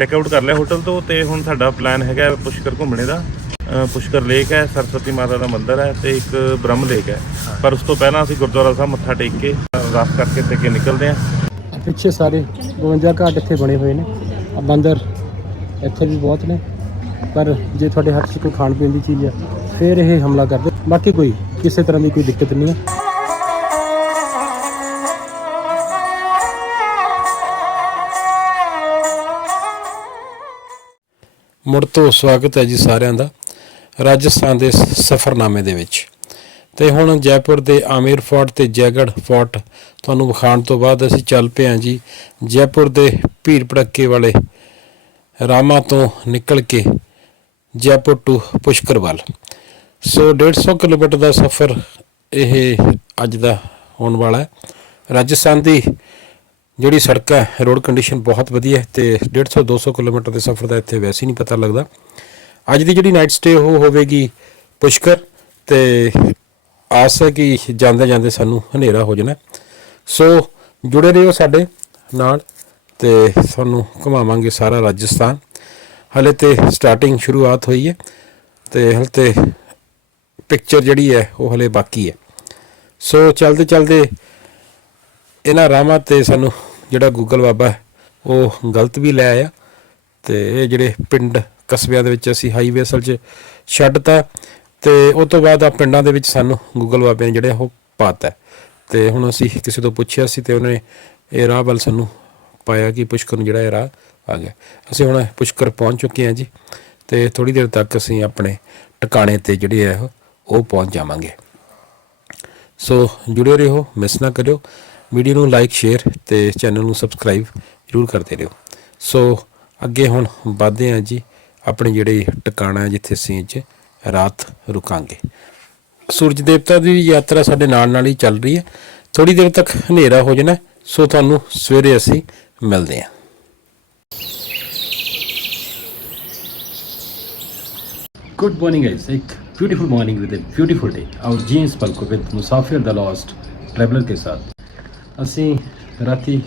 Check out ਕਰ ਲਿਆ hotel ਤੋਂ ਤੇ ਹੁਣ ਸਾਡਾ ਪਲਾਨ ਹੈਗਾ ਪੁਸ਼ਕਰ ਘੁੰਮਣੇ ਦਾ। ਪੁਸ਼ਕਰ ਲੇਕ ਹੈ, ਸਰਸਵਤੀ ਮਾਤਾ ਦਾ ਮੰਦਿਰ ਹੈ ਤੇ ਇੱਕ ਬ੍ਰਹਮ ਲੇਕ ਹੈ। ਪਰ ਉਸ ਤੋਂ ਪਹਿਲਾਂ ਅਸੀਂ ਗੁਰਦੁਆਰਾ ਸਾਹਿਬ ਮੱਥਾ ਟੇਕ ਕੇ ਰਸ ਕਰਕੇ ਤੇ ਅੱਗੇ ਨਿਕਲਦੇ ਹਾਂ। ਪਿੱਛੇ ਸਾਰੇ 52 ਘਾਟ ਇੱਥੇ ਬਣੇ ਹੋਏ ਨੇ। ਆ ਬੰਦਰ ਇੱਥੇ ਵੀ ਬਹੁਤ ਨੇ। ਪਰ ਜੇ ਤੁਹਾਡੇ ਹੱਥ 'ਚ ਕੋਈ ਖਾਣ ਪੀਣ ਦੀ ਚੀਜ਼ ਹੈ ਫਿਰ ਇਹ ਹਮਲਾ ਕਰਦੇ। ਬਾਕੀ ਕੋਈ ਕਿਸੇ ਤਰ੍ਹਾਂ ਦੀ ਕੋਈ ਦਿੱਕਤ ਨਹੀਂ ਹੈ ਮੁੜ ਤੋਂ ਸਵਾਗਤ ਹੈ ਜੀ ਸਾਰਿਆਂ ਦਾ ਰਾਜਸਥਾਨ ਦੇ ਸਫ਼ਰਨਾਮੇ ਦੇ ਵਿੱਚ। ਤੇ ਹੁਣ ਜੈਪੁਰ ਦੇ ਆਮੀਰ ਫੋਰਟ ਤੇ ਜੈਗੜ ਫੋਰਟ ਤੁਹਾਨੂੰ ਵਿਖਾਉਣ ਤੋਂ ਬਾਅਦ ਅਸੀਂ ਚੱਲ ਪਏ ਹਾਂ ਜੀ ਜੈਪੁਰ ਦੇ ਭੀੜ ਭੜੱਕੇ ਵਾਲੇ ਰਾਮਾ ਤੋਂ ਨਿਕਲ ਕੇ ਜੈਪੁਰ ਟੂ ਪੁਸ਼ਕਰ ਵੱਲ ਸੋ 150 ਕਿਲੋਮੀਟਰ ਦਾ ਸਫ਼ਰ ਇਹ ਅੱਜ ਦਾ ਹੋਣ ਵਾਲਾ ਹੈ। ਰਾਜਸਥਾਨ ਦੀ ਜਿਹੜੀ ਸੜਕ ਹੈ ਰੋਡ ਕੰਡੀਸ਼ਨ ਬਹੁਤ ਵਧੀਆ ਹੈ ਤੇ 150 200 ਕਿਲੋਮੀਟਰ ਦੇ ਸਫ਼ਰ ਦਾ ਇੱਥੇ ਵੈਸੇ ਨਹੀਂ ਪਤਾ ਲੱਗਦਾ। ਅੱਜ ਦੀ ਜਿਹੜੀ ਨਾਈਟ ਸਟੇ ਉਹ ਹੋਵੇਗੀ ਪੁਸ਼ਕਰ ਤੇ ਆਸ ਹੈ ਕਿ ਜਾਂਦੇ ਜਾਂਦੇ ਸਾਨੂੰ ਹਨੇਰਾ ਹੋ ਜਾਣਾ। ਸੋ ਜੁੜੇ ਰਹੋ ਸਾਡੇ ਨਾਲ ਤੇ ਤੁਹਾਨੂੰ ਘੁਮਾਵਾਂਗੇ ਸਾਰਾ ਰਾਜਸਥਾਨ। ਹਲੇ ਤੇ ਸਟਾਰਟਿੰਗ ਸ਼ੁਰੂਆਤ ਹੋਈ ਹੈ ਤੇ ਹਲੇ ਤੇ ਪਿਕਚਰ ਜਿਹੜੀ ਹੈ ਉਹ ਹਲੇ ਬਾਕੀ ਹੈ। ਸੋ ਚਲਦੇ ਚਲਦੇ ਇਹਨਾਂ ਰਾਮਾਂ ਤੇ ਸਾਨੂੰ ਜਿਹੜਾ ਗੂਗਲ ਬਾਬਾ ਉਹ ਗਲਤ ਵੀ ਲੈ ਆਇਆ ਤੇ ਇਹ ਜਿਹੜੇ ਪਿੰਡ ਕਸਬਿਆਂ ਦੇ ਵਿੱਚ ਅਸੀਂ ਹਾਈਵੇ ਅਸਲ 'ਚ ਛੱਡਤਾ ਤੇ ਉਸ ਤੋਂ ਬਾਅਦ ਆ ਪਿੰਡਾਂ ਦੇ ਵਿੱਚ ਸਾਨੂੰ ਗੂਗਲ ਬਾਬੇ ਨੇ ਜਿਹੜੇ ਉਹ ਪਾਤਾ ਤੇ। ਹੁਣ ਅਸੀਂ ਕਿਸੇ ਤੋਂ ਪੁੱਛਿਆ ਸੀ ਤੇ ਉਹਨੇ ਇਹ ਰਾਹ ਵੱਲ ਸਾਨੂੰ ਪਾਇਆ ਕਿ ਪੁਸ਼ਕਰ ਨੂੰ ਜਿਹੜਾ ਇਹ ਰਾਹ ਆ ਗਿਆ। ਅਸੀਂ ਹੁਣ ਪੁਸ਼ਕਰ ਪਹੁੰਚ ਚੁੱਕੇ ਹਾਂ ਜੀ ਤੇ ਥੋੜੀ ਦੇਰ ਤੱਕ ਅਸੀਂ ਆਪਣੇ ਟਿਕਾਣੇ ਤੇ ਜਿਹੜੇ ਆ ਉਹ- ਉਹ ਪਹੁੰਚ ਜਾਵਾਂਗੇ। ਸੋ ਜੁੜੇ ਰਹੋ ਮਿਸ ਨਾ ਕਰਿਓ। ਵੀਡੀਓ ਨੂੰ ਲਾਈਕ ਸ਼ੇਅਰ ਤੇ ਚੈਨਲ ਨੂੰ ਸਬਸਕ੍ਰਾਈਬ ਜ਼ਰੂਰ ਕਰਦੇ ਰਹੋ ਸੋ ਅੱਗੇ ਹੁਣ ਵਧਦੇ ਹਾਂ ਜੀ ਆਪਣੇ ਜਿਹੜੇ ਟਿਕਾਣਾ ਹੈ ਜਿੱਥੇ ਅਸੀਂ ਅੱਜ ਰਾਤ ਰੁਕਾਂਗੇ ਸੂਰਜ ਦੇਵਤਾ ਦੀ ਵੀ ਯਾਤਰਾ ਸਾਡੇ ਨਾਲ ਨਾਲ ਹੀ ਚੱਲ ਰਹੀ ਹੈ ਥੋੜੀ ਦੇਰ ਤੱਕ ਹਨੇਰਾ ਹੋ ਜਾਣਾ ਹੈ, ਸੋ ਤੁਹਾਨੂੰ ਸਵੇਰੇ ਅਸੀਂ ਮਿਲਦੇ ਹਾਂ Good morning guys, एक beautiful morning with a beautiful day. Our jeans पलको with Musafir the lost traveller के साथ ਅਸੀਂ ਰਾਤੀ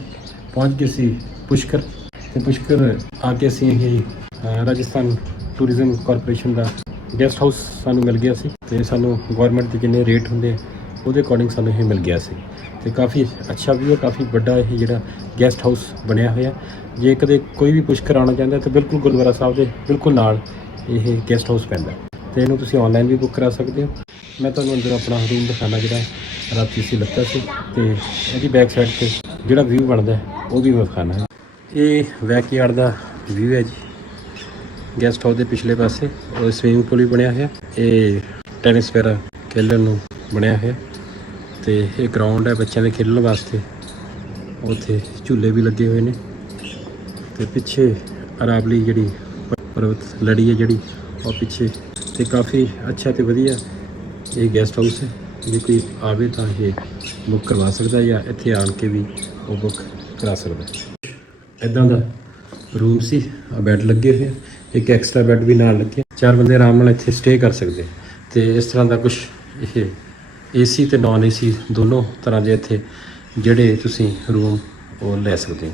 ਪਹੁੰਚ ਗਏ ਸੀ ਪੁਸ਼ਕਰ ਤੇ ਪੁਸ਼ਕਰ ਆ ਕੇ ਅਸੀਂ ਇਹ ਰਾਜਸਥਾਨ ਟੂਰਿਜ਼ਮ ਕਾਰਪੋਰੇਸ਼ਨ ਦਾ ਗੈਸਟ ਹਾਊਸ ਸਾਨੂੰ ਮਿਲ ਗਿਆ ਸੀ ਤੇ ਸਾਨੂੰ ਗਵਰਨਮੈਂਟ ਦੇ ਜਿੰਨੇ ਰੇਟ ਹੁੰਦੇ ਉਹਦੇ ਅਕੋਰਡਿੰਗ ਸਾਨੂੰ ਇਹ ਮਿਲ ਗਿਆ ਸੀ। ਤੇ ਕਾਫੀ ਅੱਛਾ ਵੀ ਹੈ, ਕਾਫੀ ਵੱਡਾ ਇਹ ਜਿਹੜਾ ਗੈਸਟ ਹਾਊਸ ਬਣਿਆ ਹੋਇਆ। ਜੇ ਕਦੇ ਕੋਈ ਵੀ ਪੁਸ਼ਕਰ ਆਉਣਾ ਚਾਹੁੰਦਾ ਤਾਂ ਬਿਲਕੁਲ ਗੁਰਦੁਆਰਾ ਸਾਹਿਬ ਦੇ ਬਿਲਕੁਲ ਨਾਲ ਇਹ ਗੈਸਟ ਹਾਊਸ ਪੈਂਦਾ। ਤੇ ਇਹਨੂੰ ਤੁਸੀਂ ਆਨਲਾਈਨ ਵੀ ਬੁੱਕ ਕਰਾ ਸਕਦੇ ਹੋ। ਮੈਂ ਤੁਹਾਨੂੰ ਅੰਦਰ ਆਪਣਾ ਰੂਮ ਦਿਖਾਣਾ ਜਿਹੜਾ ਰਾਤੀ ਅਸੀਂ ਲੱਤਾ ਸੀ ਤੇ ਇਹਦੀ ਬੈਕ ਸਾਈਡ ਤੇ ਜਿਹੜਾ ਵਿਊ ਬਣਦਾ ਉਹ ਵੀ ਮੈਂ ਦਿਖਾਣਾ ਹੈ। ਇਹ ਬੈਕਯਾਰਡ ਦਾ ਵਿਊ ਹੈ ਜੀ। ਗੈਸਟ ਹਾਊਸ ਦੇ ਪਿਛਲੇ ਪਾਸੇ, ਉਹ ਸਵਿਮਿੰਗ ਪੂਲ ਵੀ ਬਣਿਆ ਹੋਇਆ। ਇਹ ਟੈਨਿਸ ਵਗੈਰਾ ਖੇਡਣ ਨੂੰ ਬਣਿਆ ਹੋਇਆ। ਤੇ ਇਹ ਗਰਾਊਂਡ ਹੈ ਬੱਚਿਆਂ ਦੇ ਖੇਡਣ ਵਾਸਤੇ। ਉੱਥੇ ਝੂਲੇ ਵੀ ਲੱਗੇ ਹੋਏ ਨੇ। ਤੇ ਪਿੱਛੇ ਅਰਾਵਲੀ ਜਿਹੜੀ ਪਰਬਤ ਲੜੀ ਹੈ ਜਿਹੜੀ, ਉਹ ਪਿੱਛੇ ਤੇ ਕਾਫੀ ਅੱਛਾ ਤੇ ਵਧੀਆ ਇਹ ਗੈਸਟ ਹਾਊਸ ਹੈ। ਜੇ ਕੋਈ ਆਵੇ ਤਾਂ ਇਹ ਬੁੱਕ ਕਰਵਾ ਸਕਦਾ ਜਾਂ ਇੱਥੇ ਆਣ ਕੇ ਵੀ ਉਹ ਬੁੱਕ ਕਰਾ ਸਕਦਾ ਇਦਾਂ ਦਾ ਰੂਮ ਸੀ, ਆ ਬੈੱਡ ਲੱਗੇ ਹੋਏ ਇੱਕ ਐਕਸਟਰਾ ਬੈੱਡ ਵੀ ਨਾਲ ਲੱਗੇ ਚਾਰ ਬੰਦੇ ਆਰਾਮ ਨਾਲ ਇੱਥੇ ਸਟੇ ਕਰ ਸਕਦੇ ਤੇ ਇਸ ਤਰ੍ਹਾਂ ਦਾ ਕੁਝ ਇਹ ਏਸੀ ਤੇ ਨਾਨ ਏਸੀ ਦੋਨੋਂ ਤਰ੍ਹਾਂ ਦੇ ਇੱਥੇ ਜਿਹੜੇ ਤੁਸੀਂ ਰੂਮ ਉਹ ਲੈ ਸਕਦੇ ਹੋ।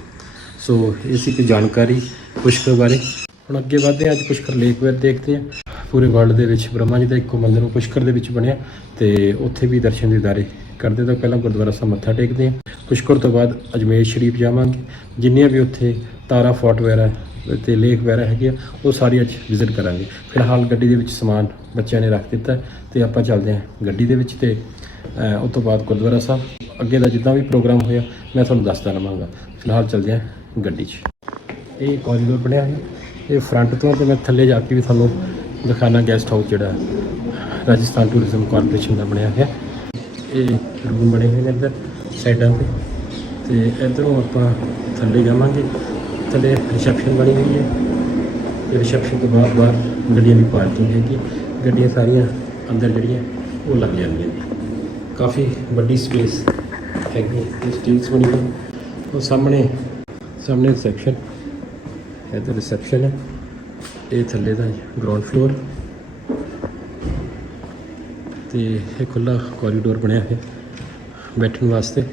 ਸੋ ਇਹ ਸੀ ਕਿ ਜਾਣਕਾਰੀ ਪੁਸ਼ਕਰ ਬਾਰੇ। ਹੁਣ ਅੱਗੇ ਵਧਦੇ ਹਾਂ, ਅੱਜ ਪੁਸ਼ਕਰ ਲੇਕ ਵੇਰ ਦੇਖਦੇ ਹਾਂ। ਪੂਰੇ ਵਰਲਡ ਦੇ ਵਿੱਚ ਬ੍ਰਹਮਾ ਜੀ ਦਾ ਇੱਕੋ ਮੰਦਿਰ ਉਹ ਪੁਸ਼ਕਰ ਦੇ ਵਿੱਚ ਬਣਿਆ ਤੇ ਉੱਥੇ ਵੀ ਦਰਸ਼ਨ ਦੀਦਾਰੇ ਕਰਦੇ ਤਾਂ ਪਹਿਲਾਂ ਗੁਰਦੁਆਰਾ ਸਾਹਿਬ ਮੱਥਾ ਟੇਕਦੇ ਹਾਂ। ਪੁਸ਼ਕਰ ਤੋਂ ਬਾਅਦ ਅਜਮੇਰ ਸ਼ਰੀਫ ਜਾਵਾਂਗੇ। ਜਿੰਨੀਆਂ ਵੀ ਉੱਥੇ ਤਾਰਾ ਫੋਰਟ ਵਗੈਰਾ ਤੇ ਲੇਕ ਵਗੈਰਾ ਹੈਗੇ ਆ ਉਹ ਸਾਰੀ ਅੱਜ ਵਿਜ਼ਿਟ ਕਰਾਂਗੇ। ਫਿਲਹਾਲ ਗੱਡੀ ਦੇ ਵਿੱਚ ਸਮਾਨ ਬੱਚਿਆਂ ਨੇ ਰੱਖ ਦਿੱਤਾ ਹੈ ਤੇ ਆਪਾਂ ਚੱਲਦੇ ਹਾਂ ਗੱਡੀ ਦੇ ਵਿੱਚ ਤੇ ਅ, ਉਸ ਤੋਂ ਬਾਅਦ ਗੁਰਦੁਆਰਾ ਸਾਹਿਬ। ਅੱਗੇ ਦਾ ਜਿੱਦਾਂ ਵੀ ਪ੍ਰੋਗਰਾਮ ਹੋਇਆ ਮੈਂ ਤੁਹਾਨੂੰ ਦੱਸਦਾ ਰਹਾਂਗਾ। ਫਿਲਹਾਲ ਚੱਲਦੇ ਹਾਂ ਗੱਡੀ 'ਚ। ਇਹ ਕੋਰੀਡੋਰ ਬਣਿਆ ਹੈ ਇਹ ਫਰੰਟ ਤੋਂ ਤੇ ਮੈਂ ਥੱਲੇ ਜਾ ਕੇ ਵੀ ਤੁਹਾਨੂੰ ਦਿਖਾਣਾ ਗੈਸਟ ਹਾਊਸ ਜਿਹੜਾ ਰਾਜਸਥਾਨ ਟੂਰਿਜ਼ਮ ਕਾਰਪੋਰੇਸ਼ਨ ਦਾ ਬਣਿਆ ਹੋਇਆ। ਇਹ ਰੂਮ ਬਣੇ ਹੋਏ ਨੇ ਇੱਧਰ ਸਾਈਡਾਂ ਤੇ। ਤੇ ਇੱਧਰੋਂ ਆਪਾਂ ਥੱਲੇ ਜਾਵਾਂਗੇ। ਥੱਲੇ ਰਿਸੈਪਸ਼ਨ ਬਣੀ ਹੋਈ ਹੈ। ਤੇ ਰਿਸੈਪਸ਼ਨ ਤੋਂ ਬਾਅਦ ਬਾਹਰ ਗੱਡੀਆਂ ਦੀ ਪਾਰਕਿੰਗ ਹੈਗੀ। ਗੱਡੀਆਂ ਸਾਰੀਆਂ ਅੰਦਰ ਜਿਹੜੀਆਂ, ਉਹ ਲੱਗ ਜਾਂਦੀਆਂ। ਕਾਫੀ ਵੱਡੀ ਸਪੇਸ ਹੈਗੀ। ਇਹ ਸਟੇਜ ਬਣੀ ਹੋਈ। ਉਹ ਸਾਹਮਣੇ ਸਾਹਮਣੇ ਰਿਸੈਪਸ਼ਨ ਇਹ ਤਾਂ ਰਿਸੈਪਸ਼ਨ ਹੈ। ਇਹ ਥੱਲੇ ਦਾ ਗਰਾਊਂਡ ਫਲੋਰ ਤੇ ਇਹ ਖੁੱਲਾ ਕੋਰੀਡੋਰ ਬਣਿਆ ਹੈ ਬੈਠਣ ਵਾਸਤੇ।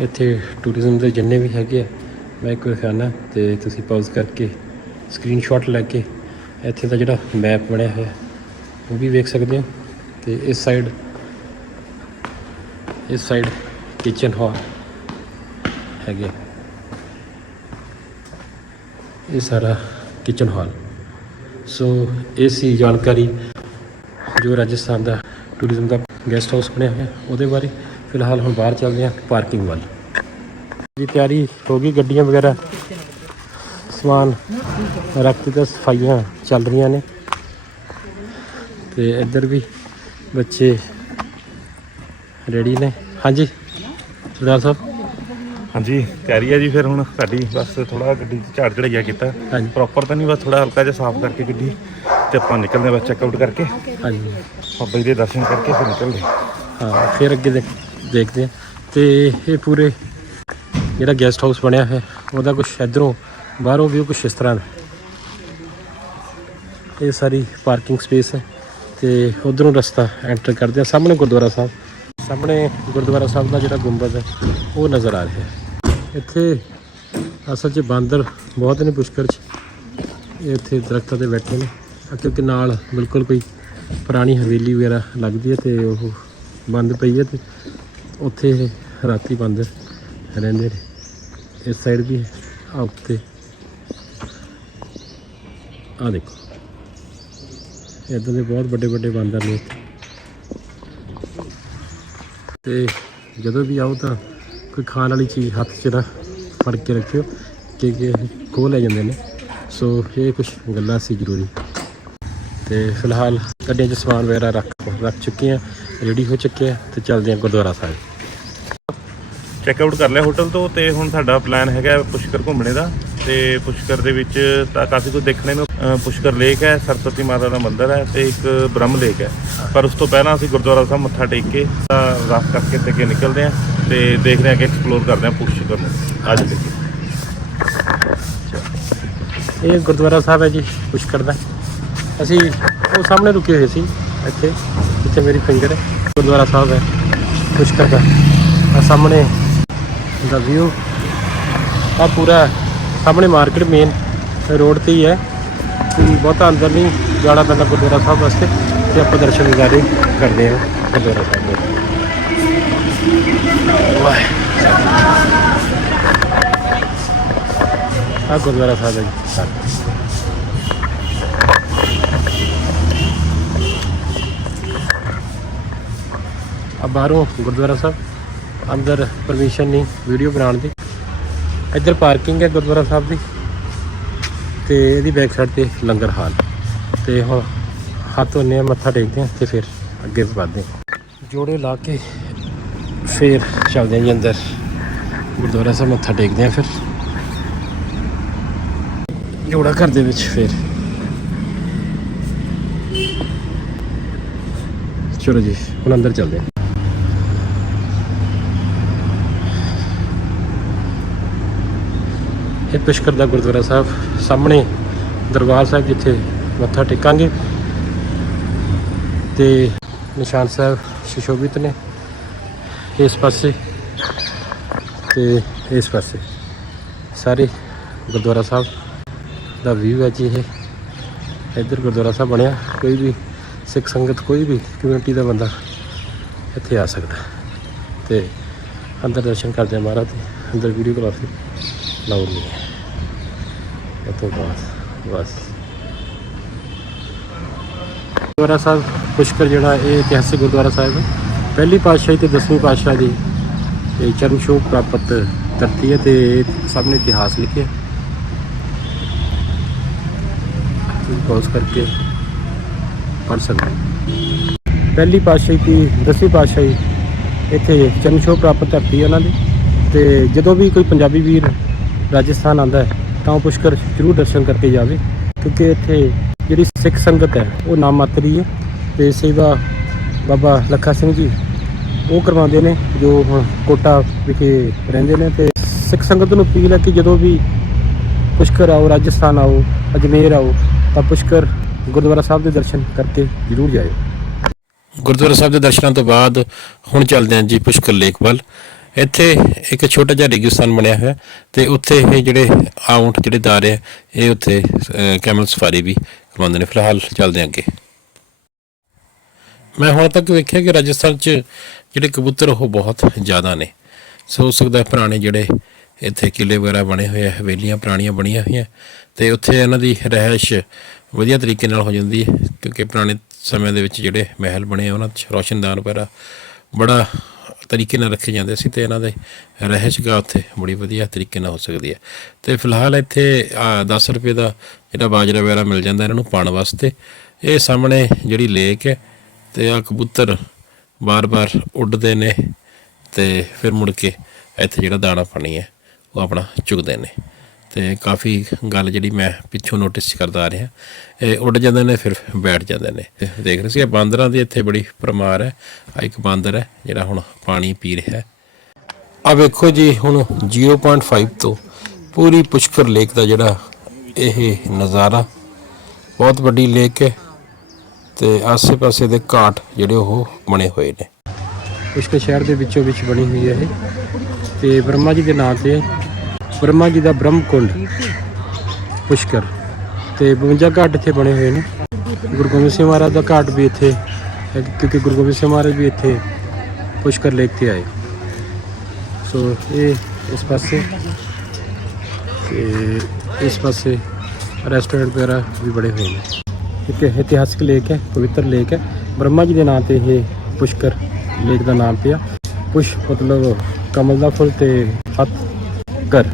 ਇੱਥੇ ਟੂਰਿਜ਼ਮ ਦੇ ਜਿੰਨੇ ਵੀ ਹੈਗੇ ਆ, ਮੈਂ ਇੱਕ ਵਾਰ ਦਿਖਾਉਣਾ ਤੇ ਤੁਸੀਂ ਪਾਜ਼ ਕਰਕੇ ਸਕਰੀਨਸ਼ਾਟ ਲੈ ਕੇ ਇੱਥੇ ਦਾ ਜਿਹੜਾ ਮੈਪ ਬਣਿਆ ਹੋਇਆ, ਉਹ ਵੀ ਵੇਖ ਸਕਦੇ ਹੋ। ਤੇ ਇਸ ਸਾਈਡ ਇਸ ਸਾਈਡ ਕਿਚਨ ਹਾਲ ਹੈਗੇ ਇਹ ਸਾਰਾ ਕਿਚਨ ਹਾਲ ਸੋ ਇਹ ਸੀ ਜਾਣਕਾਰੀ ਜੋ ਰਾਜਸਥਾਨ ਦਾ ਟੂਰਿਜ਼ਮ ਦਾ ਗੈਸਟ ਹਾਊਸ ਬਣਿਆ ਹੋਇਆ। ਉਹਦੇ ਬਾਰੇ ਫਿਲਹਾਲ ਹੁਣ ਬਾਹਰ ਚੱਲਦੇ ਹਾਂ ਪਾਰਕਿੰਗ ਵੱਲ। ਜੀ, ਤਿਆਰੀ ਹੋ ਗਈ ਗੱਡੀਆਂ ਵਗੈਰਾ। ਸਮਾਨ ਰੱਖ ਦਿੱਤਾ, ਸਫਾਈਆਂ ਚੱਲ ਰਹੀਆਂ ਨੇ। ਤੇ ਇੱਧਰ ਵੀ ਬੱਚੇ ਰੈਡੀ ਨੇ। ਹਾਂਜੀ, ਸਰਦਾਰ ਸਾਹਿਬ। ਹਾਂਜੀ ਤਿਆਰੀ ਹੈ ਜੀ ਫਿਰ ਹੁਣ ਸਾਡੀ। ਬਸ ਥੋੜਾ ਗੱਡੀ 'ਚ ਝਾੜ ਝੜਈਆ ਕੀਤਾ। ਹਾਂਜੀ। ਪ੍ਰੋਪਰ ਤਾਂ ਨਹੀਂ ਬਸ ਥੋੜਾ ਹਲਕਾ ਜਿਹਾ ਸਾਫ਼ ਕਰਕੇ ਗੱਡੀ ਤੇ ਆਪਾਂ ਨਿਕਲਦੇ ਹਾਂ ਬਸ ਚੈੱਕਆਊਟ ਕਰਕੇ। ਹਾਂਜੀ। ਬਾਬਾ ਜੀ ਦੇ ਦਰਸ਼ਨ ਕਰਕੇ ਫਿਰ ਨਿਕਲਦੇ ਹਾਂ। ਹਾਂ ਫਿਰ ਅੱਗੇ ਦੇਖ ਦੇਖਦੇ ਹਾਂ। ਤੇ ਇਹ ਪੂਰੇ ਜਿਹੜਾ ਗੈਸਟ ਹਾਊਸ ਬਣਿਆ ਹੈ ਉਹਦਾ ਕੁਝ ਇਧਰੋਂ ਬਾਹਰੋਂ ਵੀ ਕੁਝ ਇਸ ਤਰ੍ਹਾਂ ਦਾ। ਇਹ ਸਾਰੀ ਪਾਰਕਿੰਗ ਸਪੇਸ ਹੈ ਤੇ ਉਧਰੋਂ ਰਸਤਾ ਐਂਟਰ ਕਰਦੇ ਆ ਸਾਹਮਣੇ ਗੁਰਦੁਆਰਾ ਸਾਹਿਬ। ਸਾਹਮਣੇ ਗੁਰਦੁਆਰਾ ਸਾਹਿਬ ਦਾ ਜਿਹੜਾ ਗੁੰਬਦ ਹੈ ਉਹ ਨਜ਼ਰ ਆ ਰਿਹਾ ਹੈ। ਇੱਥੇ ਅਸਲ 'ਚ ਬਾਂਦਰ ਬਹੁਤ ਨੇ ਪੁਸ਼ਕਰ 'ਚ। ਇਹ ਇੱਥੇ ਦਰਖਤਾਂ ਤੇ ਬੈਠੇ ਨੇ। ਕਿਉਂਕਿ ਨਾਲ ਬਿਲਕੁਲ ਕੋਈ ਪੁਰਾਣੀ ਹਵੇਲੀ ਵਗੈਰਾ ਲੱਗਦੀ ਹੈ ਤੇ ਉਹ ਬੰਦ ਪਈ ਹੈ ਤੇ ਉੱਥੇ ਇਹ ਰਾਤੀ ਬਾਂਦਰ ਰਹਿੰਦੇ ਨੇ। ਇਸ ਸਾਈਡ ਵੀ ਆ ਉੱਤੇ। ਆ ਦੇਖੋ। ਇਦਾਂ ਦੇ ਬਹੁਤ ਵੱਡੇ ਵੱਡੇ ਬਾਂਦਰ ਨੇ ਇੱਥੇ। ਤੇ ਜਦੋਂ ਵੀ ਆਓ ਤਾਂ ਕੋਈ ਖਾਣ ਵਾਲੀ ਚੀਜ਼ ਹੱਥ ਚ ਨਾ ਫੜ ਕੇ ਰੱਖਿਓ, ਕਿ ਕਿ ਖੋਹ ਲੈ ਜਾਂਦੇ ਨੇ। ਸੋ ਇਹ ਕੁਝ ਗੱਲਾਂ ਸੀ ਜ਼ਰੂਰੀ। ਤੇ ਫਿਲਹਾਲ ਗੱਡੀਆਂ 'ਚ ਸਮਾਨ ਵਗੈਰਾ ਰੱਖ ਰੱਖ ਚੁੱਕੇ ਆ ਰੈਡੀ ਹੋ ਚੁੱਕੇ ਆ ਤੇ ਚੱਲਦੇ ਆ ਗੁਰਦੁਆਰਾ ਸਾਹਿਬ। ਚੈੱਕ ਆਊਟ ਕਰ ਲਿਆ ਹੋਟਲ ਤੋਂ ਤੇ ਹੁਣ ਸਾਡਾ ਪਲਾਨ ਹੈਗਾ ਪੁਸ਼ਕਰ ਘੁੰਮਣੇ ਦਾ। ਤੇ ਪੁਸ਼ਕਰ ਦੇ ਵਿੱਚ ਤਾਂ ਕਾਫੀ ਕੁਝ ਦੇਖਣੇ ਨੂੰ ਪੁਸ਼ਕਰ ਲੇਕ ਹੈ, ਸਰਸਵਤੀ ਮਾਤਾ ਦਾ ਮੰਦਿਰ ਹੈ ਤੇ ਇੱਕ ਬ੍ਰਹਮ ਲੇਕ ਹੈ। ਪਰ ਉਸ ਤੋਂ ਪਹਿਲਾਂ ਅਸੀਂ ਗੁਰਦੁਆਰਾ ਸਾਹਿਬ ਮੱਥਾ ਟੇਕ ਕੇ, ਤਾਂ ਰਾਤ ਕਰਕੇ ਤੇ ਅੱਗੇ ਨਿਕਲਦੇ ਹਾਂ। ਤੇ ਦੇਖਦੇ ਹਾਂ ਕਿ ਐਕਸਪਲੋਰ ਕਰਦੇ ਹਾਂ ਪੁਸ਼ਕਰ ਨੂੰ ਅੱਜ ਦੇ ਇਹ ਗੁਰਦੁਆਰਾ ਸਾਹਿਬ ਹੈ ਜੀ ਪੁਸ਼ਕਰ ਦਾ ਅਸੀਂ ਉਹ ਸਾਹਮਣੇ ਰੁਕੇ ਹੋਏ ਸੀ, ਇੱਥੇ, ਜਿੱਥੇ ਮੇਰੀ ਫਿੰਗਰ ਹੈ। ਗੁਰਦੁਆਰਾ ਸਾਹਿਬ ਹੈ ਪੁਸ਼ਕਰ ਦਾ ਆ ਸਾਹਮਣੇ ਦਾ ਵਿਊ ਆ ਪੂਰਾ ਸਾਹਮਣੇ ਮਾਰਕੀਟ ਮੇਨ ਰੋਡ ਤੇ ਹੀ ਹੈ। ਕੋਈ ਬਹੁਤਾ ਅੰਦਰ ਨਹੀਂ, ਜਾਣਾ ਪੈਂਦਾ ਗੁਰਦੁਆਰਾ ਸਾਹਿਬ ਵਾਸਤੇ। ਤੇ ਆਪਾਂ ਦਰਸ਼ਨ ਵਗੈਰੇ ਕਰਦੇ ਹਾਂ ਗੁਰਦੁਆਰਾ ਸਾਹਿਬ ਦੇ। ਆ ਗੁਰਦੁਆਰਾ ਸਾਹਿਬ ਹੈ ਜੀ। ਆ ਬਾਹਰੋਂ ਗੁਰਦੁਆਰਾ ਸਾਹਿਬ, ਅੰਦਰ ਪਰਮਿਸ਼ਨ ਨਹੀਂ ਵੀਡੀਓ ਬਣਾਉਣ ਦੀ। ਇੱਧਰ ਪਾਰਕਿੰਗ ਹੈ ਗੁਰਦੁਆਰਾ ਸਾਹਿਬ ਦੀ। ਤੇ ਇਹਦੀ ਬੈਕ ਸਾਈਡ ਤੇ ਲੰਗਰ ਹਾਲ। ਤੇ ਹੁਣ ਹੱਥ ਧੋਨੇ ਮੱਥਾ ਟੇਕਦੇ ਆ ਤੇ ਫਿਰ ਅੱਗੇ ਵਧਦੇ ਹਾਂ ਜੋੜੇ ਲਾ ਕੇ ਫਿਰ ਚੱਲਦੇ ਹਾਂ ਜੀ ਅੰਦਰ। ਗੁਰਦੁਆਰਾ ਸਾਹਿਬ ਮੱਥਾ ਟੇਕਦੇ ਆ ਫਿਰ। ਜੋੜਾ ਘਰ ਦੇ ਵਿੱਚ ਫਿਰ। ਚਲੋ ਜੀ, ਹੁਣ ਅੰਦਰ ਚੱਲਦੇ ਹਾਂ ਇਹ ਪੁਸ਼ਕਰ ਦਾ ਗੁਰਦੁਆਰਾ ਸਾਹਿਬ ਸਾਹਮਣੇ ਦਰਬਾਰ ਸਾਹਿਬ ਜਿੱਥੇ ਮੱਥਾ ਟੇਕਾਂਗੇ। ਤੇ ਨਿਸ਼ਾਨ ਸਾਹਿਬ, ਸੁਸ਼ੋਭਿਤ ਨੇ। ਇਸ ਪਾਸੇ ਤੇ ਇਸ ਪਾਸੇ। ਸਾਰੇ ਗੁਰਦੁਆਰਾ ਸਾਹਿਬ ਦਾ ਵਿਊ ਹੈ ਜੀ ਇਹ। ਇੱਧਰ ਗੁਰਦੁਆਰਾ ਸਾਹਿਬ ਬਣਿਆ। ਕੋਈ ਵੀ ਸਿੱਖ ਸੰਗਤ, ਕੋਈ ਵੀ ਕਮਿਊਨਿਟੀ ਦਾ ਬੰਦਾ ਇੱਥੇ ਆ ਸਕਦਾ ਤੇ ਅੰਦਰ ਦਰਸ਼ਨ ਕਰਦੇ ਆ ਮਹਾਰਾਜ ਦੇ ਅੰਦਰ ਵੀਡੀਓ ਗ੍ਰਾਫੀ ਲਾਉਡ ਨਹੀਂ ਹੈ ਇਹ ਤੋਂ ਬਾਅਦ ਬਸ। ਗੁਰਦੁਆਰਾ ਸਾਹਿਬ ਪੁਸ਼ਕਰ ਜਿਹੜਾ ਇਹ ਇਤਿਹਾਸਿਕ ਗੁਰਦੁਆਰਾ ਸਾਹਿਬ ਹੈ। ਪਹਿਲੀ ਪਾਤਸ਼ਾਹੀ ਤੇ ਦਸਵੀਂ ਪਾਤਸ਼ਾਹ ਦੀ ਇਹ ਚਰਨ ਛੋਹ ਪ੍ਰਾਪਤ ਧਰਤੀ ਹੈ ਤੇ ਸਭ ਨੇ ਇਤਿਹਾਸ ਲਿਖਿਆ ਤੁਸੀਂ ਪੌਜ਼ ਕਰਕੇ ਪੜ੍ਹ ਸਕਦੇ ਪਹਿਲੀ ਪਾਤਸ਼ਾਹੀ ਤੇ ਦਸਵੀਂ ਪਾਤਸ਼ਾਹੀ, ਇੱਥੇ ਚਰਨ ਛੋਹ ਪ੍ਰਾਪਤ ਧਰਤੀ ਹੈ ਉਹਨਾਂ ਦੀ, ਤੇ ਜਦੋਂ ਵੀ ਕੋਈ ਪੰਜਾਬੀ ਵੀਰ ਰਾਜਸਥਾਨ ਆਉਂਦਾ ਹੈ, ਤਾਂ ਉਹ ਪੁਸ਼ਕਰ ਜ਼ਰੂਰ ਦਰਸ਼ਨ ਕਰਕੇ ਜਾਵੇ, ਕਿਉਂਕਿ ਇੱਥੇ ਜਿਹੜੀ ਸਿੱਖ ਸੰਗਤ ਹੈ, ਉਹ ਨਾਮ ਮਾਤਰੀ ਹੈ, ਤੇ ਸੇਵਾ ਬਾਬਾ ਲੱਖਾ ਸਿੰਘ ਜੀ, ਉਹ ਕਰਵਾਉਂਦੇ ਨੇ, ਜੋ ਹੁਣ ਕੋਟਾ ਵਿਖੇ ਰਹਿੰਦੇ ਨੇ ਤੇ ਸਿੱਖ ਸੰਗਤ ਨੂੰ ਅਪੀਲ ਹੈ ਕਿ ਜਦੋਂ ਵੀ ਪੁਸ਼ਕਰ ਆਓ, ਰਾਜਸਥਾਨ ਆਓ, ਅਜਮੇਰ ਆਓ, ਤਾਂ ਪੁਸ਼ਕਰ ਗੁਰਦੁਆਰਾ ਸਾਹਿਬ ਦੇ ਦਰਸ਼ਨ ਕਰਕੇ ਜ਼ਰੂਰ ਜਾਇਓ। ਗੁਰਦੁਆਰਾ ਸਾਹਿਬ ਦੇ ਦਰਸ਼ਨਾਂ ਤੋਂ ਬਾਅਦ ਹੁਣ ਚੱਲਦੇ ਹਾਂ ਜੀ ਪੁਸ਼ਕਰ ਲੇਕ ਵੱਲ। ਇੱਥੇ ਇੱਕ ਛੋਟਾ ਜਿਹਾ ਰੇਗਿਸਤਾਨ ਬਣਿਆ ਹੋਇਆ ਤੇ ਉੱਥੇ ਇਹ ਜਿਹੜੇ ਆਊਂਟ ਜਿਹੜੇ ਦਾਰ ਆ, ਇਹ ਉੱਥੇ ਕੈਮਲ ਸਫਾਰੀ ਵੀ ਕਰਵਾਉਂਦੇ ਨੇ। ਫਿਲਹਾਲ ਚੱਲਦੇ ਹਾਂ ਅੱਗੇ। ਮੈਂ ਹੁਣ ਤੱਕ ਵੇਖਿਆ ਕਿ ਰਾਜਸਥਾਨ 'ਚ ਜਿਹੜੇ ਕਬੂਤਰ, ਉਹ ਬਹੁਤ ਜ਼ਿਆਦਾ ਨੇ। ਸੋ ਹੋ ਸਕਦਾ ਹੈ ਪੁਰਾਣੇ ਜਿਹੜੇ ਇੱਥੇ ਕਿਲੇ ਵਗੈਰਾ ਬਣੇ ਹੋਏ ਆ, ਹਵੇਲੀਆਂ ਪੁਰਾਣੀਆਂ ਬਣੀਆਂ ਹੋਈਆਂ, ਤੇ ਉੱਥੇ ਇਹਨਾਂ ਦੀ ਰਹਿائش ਵਧੀਆ ਤਰੀਕੇ ਨਾਲ ਹੋ ਜਾਂਦੀ ਹੈ, ਕਿਉਂਕਿ ਪੁਰਾਣੇ ਸਮਿਆਂ ਦੇ ਵਿੱਚ ਜਿਹੜੇ ਮਹਿਲ ਬਣੇ ਉਹਨਾਂ 'ਚ ਰੋਸ਼ਨਦਾਨ ਵਗੈਰਾ ਬੜਾ ਤਰੀਕੇ ਨਾਲ ਰੱਖੇ ਜਾਂਦੇ ਸੀ, ਤੇ ਇਹਨਾਂ ਦੇ ਰਹਿਸ਼ਗਾ ਉੱਥੇ ਬੜੀ ਵਧੀਆ ਤਰੀਕੇ ਨਾਲ ਹੋ ਸਕਦੀ ਹੈ। ਤੇ ਫਿਲਹਾਲ ਇੱਥੇ 10 ਰੁਪਏ ਦਾ ਜਿਹੜਾ ਬਾਜਰਾ ਵਗੈਰਾ ਮਿਲ ਜਾਂਦਾ ਇਹਨਾਂ ਨੂੰ ਪਾਣ ਵਾਸਤੇ, ਇਹ ਸਾਹਮਣੇ ਜਿਹੜੀ ਲੇਕ ਹੈ ਤੇ ਆ ਕਬੂਤਰ ਬਾਰ-ਬਾਰ ਉੱਡਦੇ ਨੇ ਤੇ ਫਿਰ ਮੁੜ ਕੇ ਇੱਥੇ ਜਿਹੜਾ ਦਾਣਾ ਪਾਣੀ ਹੈ, ਉਹ ਆਪਣਾ ਚੁਗਦੇ ਨੇ। ਤੇ ਕਾਫੀ ਗੱਲ ਜਿਹੜੀ ਮੈਂ ਪਿੱਛੋਂ ਨੋਟਿਸ ਕਰਦਾ ਆ ਰਿਹਾ। ਇਹ ਉੱਡ ਜਾਂਦੇ ਨੇ, ਫਿਰ ਬੈਠ ਜਾਂਦੇ ਨੇ। ਤੇ ਦੇਖ ਰਹੇ ਸੀ ਬਾਂਦਰਾਂ ਦੀ ਇੱਥੇ ਬੜੀ ਪਰਮਾਰ ਹੈ ਆ ਇੱਕ ਬਾਂਦਰ ਹੈ ਜਿਹੜਾ ਹੁਣ ਪਾਣੀ ਪੀ ਰਿਹਾ ਹੈ। ਆ ਵੇਖੋ ਜੀ, ਹੁਣ 0.5 ਤੋਂ ਪੂਰੀ ਪੁਸ਼ਕਰ ਲੇਕ ਦਾ ਜਿਹੜਾ ਇਹ ਨਜ਼ਾਰਾ ਬਹੁਤ ਵੱਡੀ ਲੇਕ ਹੈ। ਤੇ ਆਸੇ-ਪਾਸੇ ਦੇ ਘਾਟ ਜਿਹੜੇ ਉਹ ਬਣੇ ਹੋਏ ਨੇ। ਪੁਸ਼ਕਰ ਸ਼ਹਿਰ ਦੇ ਵਿੱਚੋਂ ਵਿੱਚ ਬਣੀ ਹੋਈ ਹੈ ਇਹ। ਤੇ ਬ੍ਰਹਮਾ ਜੀ ਦੇ ਨਾਂ ਤੇ ਬ੍ਰਹਮਾ ਜੀ ਦਾ ਬ੍ਰਹਮ ਕੁੰਡ ਪੁਸ਼ਕਰ ਤੇ 52 ਘਾਟ ਇੱਥੇ ਬਣੇ ਹੋਏ ਨੇ। ਗੁਰੂ ਗੋਬਿੰਦ ਸਿੰਘ ਮਹਾਰਾਜ ਦਾ ਘਾਟ ਵੀ ਇੱਥੇ ਹੈ, ਕਿਉਂਕਿ ਗੁਰੂ ਗੋਬਿੰਦ ਸਿੰਘ ਮਹਾਰਾਜ ਵੀ ਇੱਥੇ ਪੁਸ਼ਕਰ ਲੇਕ ਤੇ ਆਏ। ਸੋ ਇਹ ਇਸ ਪਾਸੇ ਤੇ ਇਸ ਪਾਸੇ ਰੈਸਟੋਰੈਂਟ ਵਗੈਰਾ ਵੀ ਬੜੇ ਹੋਏ ਨੇ। ਇੱਕ ਇਤਿਹਾਸਿਕ ਲੇਕ ਹੈ, ਪਵਿੱਤਰ ਲੇਕ ਹੈ। ਬ੍ਰਹਮਾ ਜੀ ਦੇ ਨਾਂ ਤੇ ਇਹ ਪੁਸ਼ਕਰ ਲੇਕ ਦਾ ਨਾਮ ਪਿਆ। ਪੁਸ਼ ਮਤਲਬ ਕਮਲ ਦਾ ਫੁੱਲ ਤੇ ਹੱਥ ਕਰ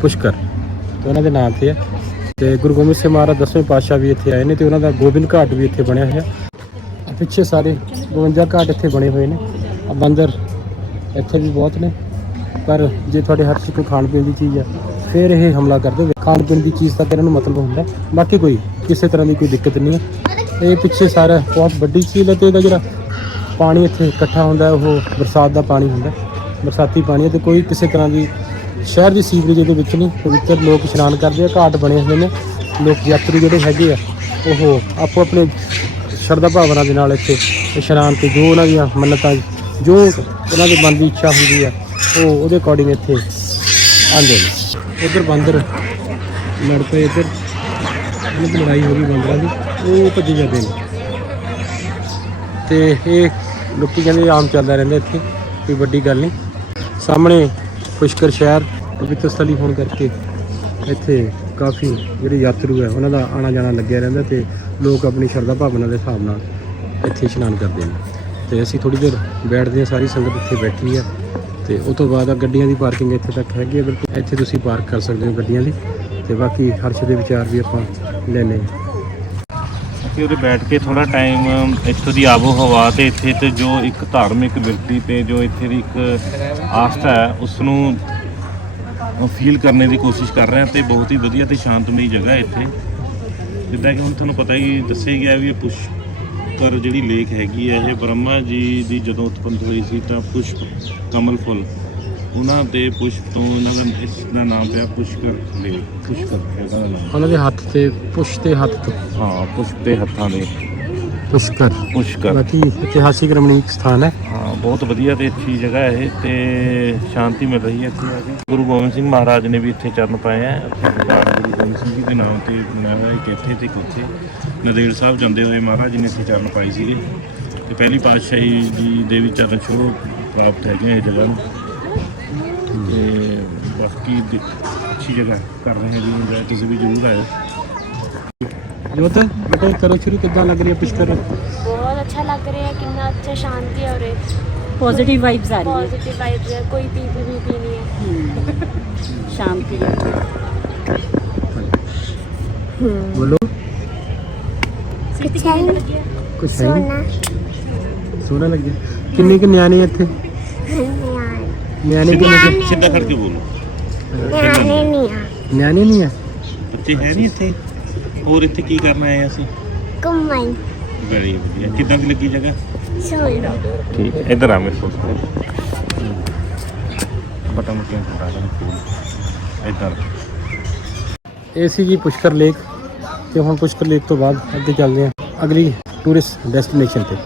ਪੁਸ਼ਕਰ। ਤੇ ਉਹਨਾਂ ਦੇ ਨਾਂ ਤੇ ਹੈ। ਤੇ ਗੁਰੂ ਗੋਬਿੰਦ ਸਿੰਘ ਮਹਾਰਾਜ ਦਸਵੇਂ ਪਾਤਸ਼ਾਹ ਵੀ ਇੱਥੇ ਆਏ ਨੇ ਤੇ ਉਹਨਾਂ ਦਾ ਗੋਬਿੰਦ ਘਾਟ ਵੀ ਇੱਥੇ ਬਣਿਆ ਹੋਇਆ। ਪਿੱਛੇ ਸਾਰੇ 52 ਘਾਟ ਇੱਥੇ ਬਣੇ ਹੋਏ ਨੇ। ਆ ਬੰਦਰ ਇੱਥੇ ਵੀ ਬਹੁਤ ਨੇ। ਪਰ ਜੇ ਤੁਹਾਡੇ ਹੱਥ 'ਚ ਕੋਈ ਖਾਣ ਪੀਣ ਦੀ ਚੀਜ਼ ਆ ਫਿਰ ਇਹ ਹਮਲਾ ਕਰਦੇ ਖਾਣ ਪੀਣ ਦੀ ਚੀਜ਼ ਤੱਕ ਇਹਨਾਂ ਨੂੰ ਮਤਲਬ ਹੁੰਦਾ ਬਾਕੀ ਕੋਈ ਕਿਸੇ ਤਰ੍ਹਾਂ ਦੀ ਕੋਈ ਦਿੱਕਤ ਨਹੀਂ ਹੈ। ਇਹ ਪਿੱਛੇ ਸਾਰਾ ਬਹੁਤ ਵੱਡੀ ਝੀਲ ਹੈ ਤੇ ਇਹਦਾ ਜਿਹੜਾ ਪਾਣੀ ਇੱਥੇ ਇਕੱਠਾ ਹੁੰਦਾ ਉਹ ਬਰਸਾਤ ਦਾ ਪਾਣੀ ਹੁੰਦਾ ਬਰਸਾਤੀ ਪਾਣੀ ਹੈ ਤੇ ਕੋਈ ਕਿਸੇ ਤਰ੍ਹਾਂ ਦੀ ਸ਼ਹਿਰ ਦੀ ਸੀਵਰੇਜ ਇਹਦੇ ਵਿੱਚ ਨਹੀਂ, ਪਵਿੱਤਰ ਲੋਕ ਇਸ਼ਨਾਨ ਕਰਦੇ ਆ, ਘਾਟ ਬਣੇ ਹੋਏ ਨੇ। ਲੋਕ ਯਾਤਰੀ ਜਿਹੜੇ ਹੈਗੇ ਆ, ਉਹ ਆਪੋ ਆਪਣੇ ਸ਼ਰਧਾ ਭਾਵਨਾ ਦੇ ਨਾਲ ਇੱਥੇ ਇਸ਼ਨਾਨ ਤੇ ਜੋ ਉਹਨਾਂ ਦੀਆਂ ਮੰਨਤਾਂ, ਜੋ ਉਹਨਾਂ ਦੇ ਮਨ ਦੀ ਇੱਛਾ ਹੁੰਦੀ ਆ ਉਹ ਉਹਦੇ ਅਕੋਰਡਿੰਗ ਇੱਥੇ ਆਉਂਦੇ ਨੇ। ਉਧਰ ਬਾਂਦਰ ਲੜ ਪਏ ਇੱਧਰ। ਇਹਨਾਂ ਦੀ ਲੜਾਈ ਹੋ ਗਈ ਬਾਂਦਰਾਂ ਦੀ। ਉਹ ਭੱਜ ਜਾਂਦੇ ਨੇ। ਤੇ ਇਹ ਲੋਕੀ ਕਹਿੰਦੇ ਆਮ ਚੱਲਦਾ ਰਹਿੰਦਾ ਇੱਥੇ, ਕੋਈ ਵੱਡੀ ਗੱਲ ਨਹੀਂ। ਸਾਹਮਣੇ ਪੁਸ਼ਕਰ ਸ਼ਹਿਰ ਪਵਿੱਤਰ ਸਥਲੀ ਹੋਣ ਕਰਕੇ ਇੱਥੇ ਕਾਫੀ ਜਿਹੜੇ ਯਾਤਰੂ ਹੈ, ਉਹਨਾਂ ਦਾ ਆਣਾ ਜਾਣਾ ਲੱਗਿਆ ਰਹਿੰਦਾ ਤੇ ਲੋਕ ਆਪਣੀ ਸ਼ਰਧਾ ਭਾਵਨਾ ਦੇ ਹਿਸਾਬ ਨਾਲ ਇੱਥੇ ਇਸ਼ਨਾਨ ਕਰਦੇ ਨੇ। ਤੇ ਅਸੀਂ ਥੋੜੀ ਦੇਰ ਬੈਠਦੇ ਹਾਂ, ਸਾਰੀ ਸੰਗਤ ਇੱਥੇ ਬੈਠੀ ਹੈ। ਤੇ ਉਸ ਤੋਂ ਬਾਅਦ ਆ ਗੱਡੀਆਂ ਦੀ ਪਾਰਕਿੰਗ ਇੱਥੇ ਤੱਕ ਹੈਗੀ ਹੈ ਬਿਲਕੁਲ ਇੱਥੇ ਤੁਸੀਂ ਪਾਰਕ ਕਰ ਸਕਦੇ ਹੋ ਗੱਡੀਆਂ ਦੀ। ਤੇ ਬਾਕੀ ਹਰਸ਼ ਦੇ ਵਿਚਾਰ ਵੀ ਆਪਾਂ ਲੈਣੇ ਅਸੀਂ ਉਹਦੇ ਬੈਠ ਕੇ ਥੋੜਾ ਟਾਈਮ ਇੱਥੋਂ ਦੀ ਆਬੋ ਹਵਾ ਤੇ ਇੱਥੇ ਤੇ ਜੋ ਇੱਕ ਧਾਰਮਿਕ ਵਿਅਕਤੀ ਤੇ ਜੋ ਇੱਥੇ ਦੀ ਇੱਕ ਆਸਥਾ ਹੈ ਉਸ ਨੂੰ ਫੀਲ ਕਰਨੇ ਦੀ ਕੋਸ਼ਿਸ਼ ਕਰ ਰਹੇ ਹਾਂ ਤੇ ਬਹੁਤ ਹੀ ਵਧੀਆ ਤੇ ਸ਼ਾਂਤਮਈ ਜਗ੍ਹਾ ਹੈ ਇੱਥੇ। ਜਿੱਦਾਂ ਕਿ ਹੁਣ ਤੁਹਾਨੂੰ ਪਤਾ ਹੀ ਦੱਸਿਆ ਗਿਆ ਵੀ ਇਹ ਪੁਸ਼ਕਰ ਜਿਹੜੀ ਲੇਕ ਹੈਗੀ ਹੈ ਇਹ ਬ੍ਰਹਮਾ ਜੀ ਦੀ ਜਦੋਂ ਉਤਪੰਨ ਹੋਈ ਸੀ ਤਾਂ ਪੁਸ਼ਪ ਕਮਲ ਫੁੱਲ ਉਹਨਾਂ ਦੇ ਪੁਸ਼ਪ ਤੋਂ ਇਹਨਾਂ ਦਾ ਇਸ ਦਾ ਨਾਮ ਪਿਆ ਪੁਸ਼ਕਰ ਲੇਕ ਪੁਸ਼ਕਰ ਇਹਦਾ ਨਾਮ। ਉਹਨਾਂ ਦੇ ਹੱਥ ਤੇ ਪੁਸ਼ ਤੇ ਹੱਥ ਤੋਂ। ਹਾਂ ਪੁਸ਼ਪ ਦੇ ਹੱਥਾਂ ਦੇ। ਪੁਸ਼ਕਰ। ਪੁਸ਼ਕਰ। ਬਾਕੀ ਇਤਿਹਾਸਿਕ ਰਮਣੀਕ ਸਥਾਨ ਹੈ। ਹਾਂ ਬਹੁਤ ਵਧੀਆ ਤੇ ਅੱਛੀ ਜਗ੍ਹਾ ਹੈ ਇਹ ਤੇ ਸ਼ਾਂਤੀ ਮਿਲ ਰਹੀ ਹੈ ਇੱਥੇ ਆ ਕੇ। ਗੁਰੂ ਗੋਬਿੰਦ ਸਿੰਘ ਮਹਾਰਾਜ ਨੇ ਵੀ ਇੱਥੇ ਚਰਨ ਪਾਏ ਆ ਗੁਰੂ ਗੋਬਿੰਦ ਸਿੰਘ ਜੀ ਦੇ ਨਾਮ ਤੇ ਬਣਾਇਆ ਹੋਇਆ ਇੱਕ ਇੱਥੇ ਤੇ ਇੱਕ ਉੱਥੇ। ਨਦੇੜ ਸਾਹਿਬ ਜਾਂਦੇ ਹੋਏ ਮਹਾਰਾਜ ਜੀ ਨੇ ਇੱਥੇ ਚਰਨ ਪਾਏ ਸੀਗੇ। ਤੇ ਪਹਿਲੀ ਪਾਤਸ਼ਾਹੀ ਜੀ ਦੇ ਵੀ ਚਰਨ ਛੋਹ ਪ੍ਰਾਪਤ ਹੈਗੇ ਇਹ ਜਗ੍ਹਾ ਨੂੰ। ਤੇ ਬਾਕੀ ਅੱਛੀ ਜਗ੍ਹਾ ਕਰ ਰਹੇ ਹਾਂ ਜੀ enjoy, ਤੁਸੀਂ ਵੀ ਜ਼ਰੂਰ ਆਇਓ। ਜੋਤ ਬੇਟਾ ਕਰੋ ਸ਼ੁਰੂ ਕਿੱਦਾਂ ਲੱਗ ਰਹੀ ਹੈ ਪੁਸ਼ਕਰ बहुत अच्छा लग रहा है कितना अच्छा शांति है और पॉजिटिव वाइब्स आ रही पॉजिटिव वाइब्स है कोई पीपी वीपी नहीं है है शांति है ਬੋਲੋ कुछ है ਕੁਛ ਹੈ ਨਹੀਂ ਸੋਹਣਾ ਲੱਗਿਆ ਕਿੰਨੇ ਕਿ ਨਿਆਣੇ ਇੱਥੇ ਨਿਆਣੇ ਕਿੰਨੇ ਕੁ- ਸਿੱਧਾ ਖੜ ਕੇ ਬੋਲੋ ਨਿਆਣੇ ਨਹੀਂ ਹੈ ਬੱਚੇ ਹੈ ਨਹੀਂ ਇੱਥੇ ਹੋਰ ਇੱਥੇ ਕੀ ਕਰਨ ਆਏ ਅਸੀਂ? ਘੁੰਮਣ ਬੜੀ ਵਧੀਆ। ਕਿੱਦਾਂ ਦੀ ਲੱਗੀ ਜਗ੍ਹਾ? ਸੋਹਣਾ। ਠੀਕ ਹੈ ਇੱਧਰ ਆ ਮੇਰੇ ਕੋਲ। ਪਤਾ ਮੁਕਿਆ ਪਤਾ ਇਹ ਸੀ ਜੀ ਪੁਸ਼ਕਰ ਲੇਕ ਤੇ ਹੁਣ ਪੁਸ਼ਕਰ ਲੇਕ ਤੋਂ ਬਾਅਦ ਅੱਗੇ ਚੱਲਦੇ ਆ ਅਗਲੀ ਟੂਰਿਸਟ ਡੈਸਟੀਨੇਸ਼ਨ ਤੇ।